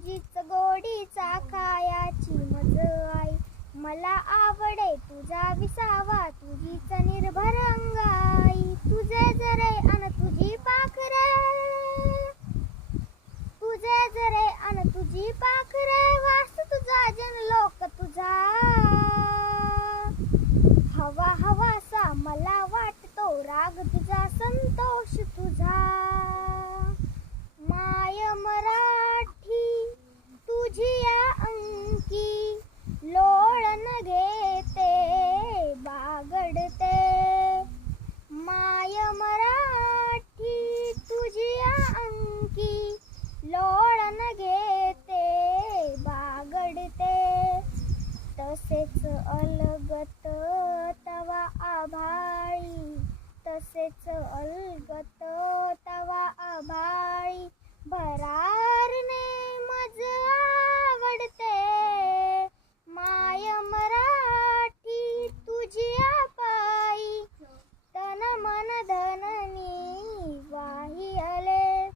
तुझीच गोडीचा खायाची मज आई. मला आवडे तुझा विसावा तुझीच निर्भर अंगाई. तुझे जरे अन तुझी पाखरे, तुझे जरे अन तुझी पाखरे, वास तुझा जनलोक तुझा. हवा हवासा मला वाटतो राग तुझा संतोष तुझा. माय मराठी तुझी या अंकी, लोळण घेते बागडते. माय मराठी तुझी या अंकी, लोळण घेते बागडते. तसेच अलगत तवा आभाळी, तसेच अलगत तवा आभाळी. भरारने मज आवडते माय मराठी तुझी पायी. तन मन धन